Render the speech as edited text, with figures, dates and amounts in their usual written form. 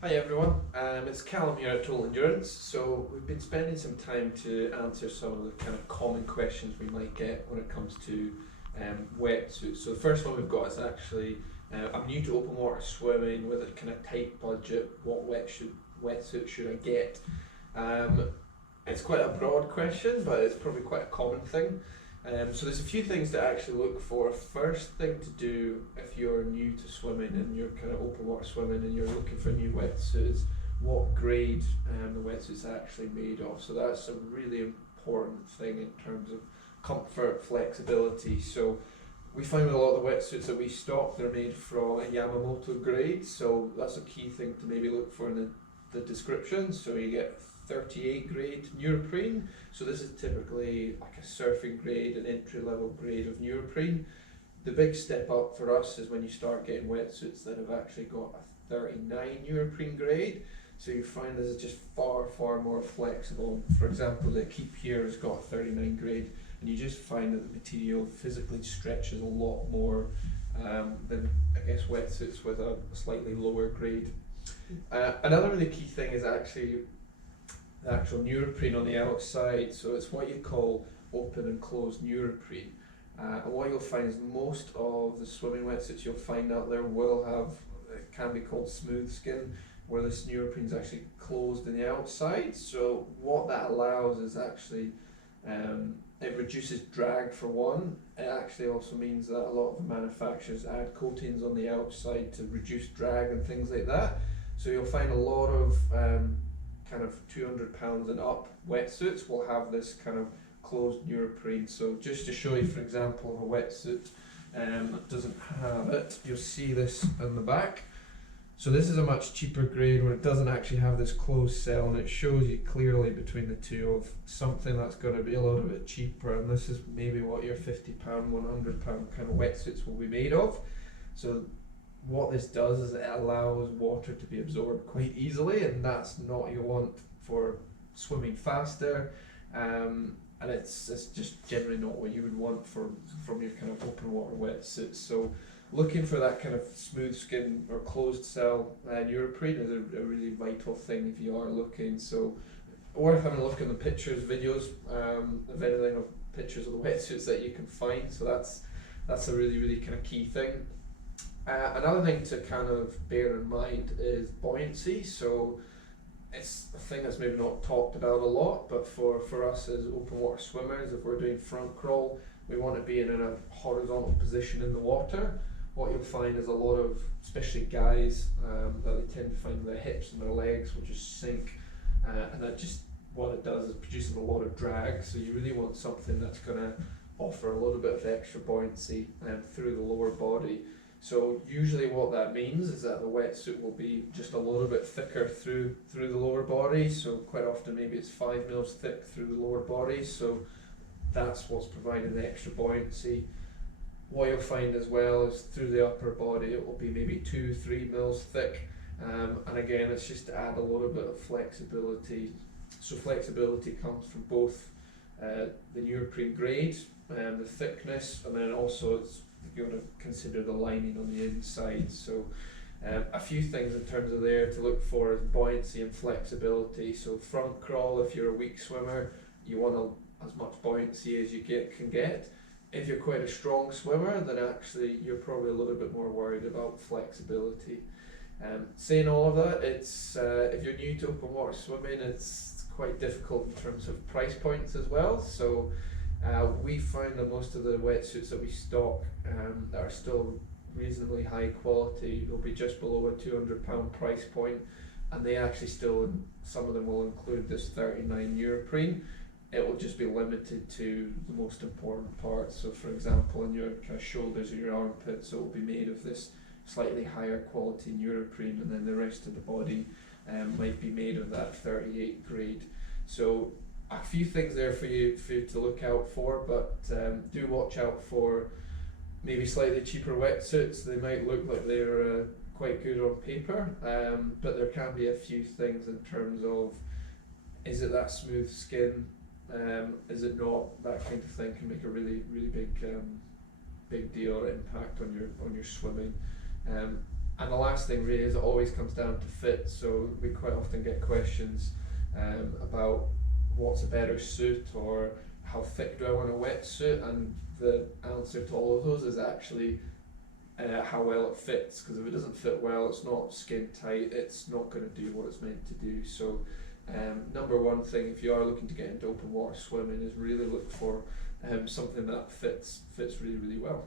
Hi everyone, it's Calum here at Total Endurance. So we've been spending some time to answer some of the kind of common questions we might get when it comes to wetsuits. So the first one we've got is actually, I'm new to open water swimming with a kind of tight budget. What wetsuit should I get? Um, it's quite a broad question, but it's probably quite a common thing. So there's a few things to actually look for. First thing to do if you're new to swimming and you're kind of open water swimming and you're looking for new wetsuits, what grade the wetsuit's actually made of. So that's a really important thing in terms of comfort, flexibility. So we find with a lot of the wetsuits that we stock, they're made from a Yamamoto grade. So that's a key thing to maybe look for in the description. So you get 38 grade neoprene. So this is typically like a surfing grade, an entry level grade of neoprene. The big step up for us is when you start getting wetsuits that have actually got a 39 neoprene grade. So you find this is just far more flexible. For example, the Keep here has got a 39 grade, and you just find that the material physically stretches a lot more than I guess wetsuits with a slightly lower grade. Another really key thing is actually the actual neoprene on the outside. So it's what you call open and closed neoprene. And what you'll find is most of the swimming wetsuits you'll find out there will have, it can be called smooth skin, where this neoprene is actually closed in the outside. So what that allows is actually, it reduces drag for one. It actually also means that a lot of the manufacturers add coatings on the outside to reduce drag and things like that. So you'll find a lot of kind of £200 and up wetsuits will have this kind of closed neoprene. So just to show you, for example, a wetsuit that doesn't have it, you'll see this on the back. So this is a much cheaper grade where it doesn't actually have this closed cell, and it shows you clearly between the two of something that's going to be a little bit cheaper, and this is maybe what your £50, £100 kind of wetsuits will be made of. So what this does is it allows water to be absorbed quite easily, and that's not what you want for swimming faster, and it's just generally not what you would want from your kind of open water wetsuits. So looking for that kind of smooth skin or closed cell neoprene is a really vital thing if you are looking. So worth having a look in the pictures, videos, if anything, of pictures of the wetsuits that you can find. So that's a really kind of key thing. Another thing to kind of bear in mind is buoyancy. So it's a thing that's maybe not talked about a lot, but for us as open water swimmers, if we're doing front crawl, we want to be in a horizontal position in the water. What you'll find is a lot of, especially guys, that they tend to find their hips and their legs will just sink, and that just, what it does is produces a lot of drag. So you really want something that's going to offer a little bit of extra buoyancy through the lower body. So usually what that means is that the wetsuit will be just a little bit thicker through the lower body. So quite often maybe it's 5 mils thick through the lower body. So that's what's providing the extra buoyancy. What you'll find as well is through the upper body it will be maybe 2-3 mils thick. And again, it's just to add a little bit of flexibility. So flexibility comes from both the neoprene grade and the thickness, and then also it's, you want to consider the lining on the inside. So a few things in terms of there to look for is buoyancy and flexibility. So front crawl, if you're a weak swimmer, you want as much buoyancy as you can get. If you're quite a strong swimmer, then actually you're probably a little bit more worried about flexibility. Saying all of that, it's if you're new to open water swimming, it's quite difficult in terms of price points as well. So we find that most of the wetsuits that we stock that are still reasonably high quality will be just below a £200 price point, and they actually still, some of them will include this 39 neoprene. It will just be limited to the most important parts. So for example, in your kind of shoulders or your armpits, it will be made of this slightly higher quality neoprene, and then the rest of the body might be made of that 38 grade. So a few things there for you to look out for, but do watch out for maybe slightly cheaper wetsuits. They might look like they're quite good on paper, but there can be a few things in terms of, is it that smooth skin, is it not? That kind of thing can make a really big deal or impact on your swimming. And the last thing really is it always comes down to fit. So we quite often get questions about what's a better suit or how thick do I want a wetsuit, and the answer to all of those is actually how well it fits, because if it doesn't fit well, it's not skin tight, it's not going to do what it's meant to do. So number one thing, if you are looking to get into open water swimming, is really look for something that fits really, really well.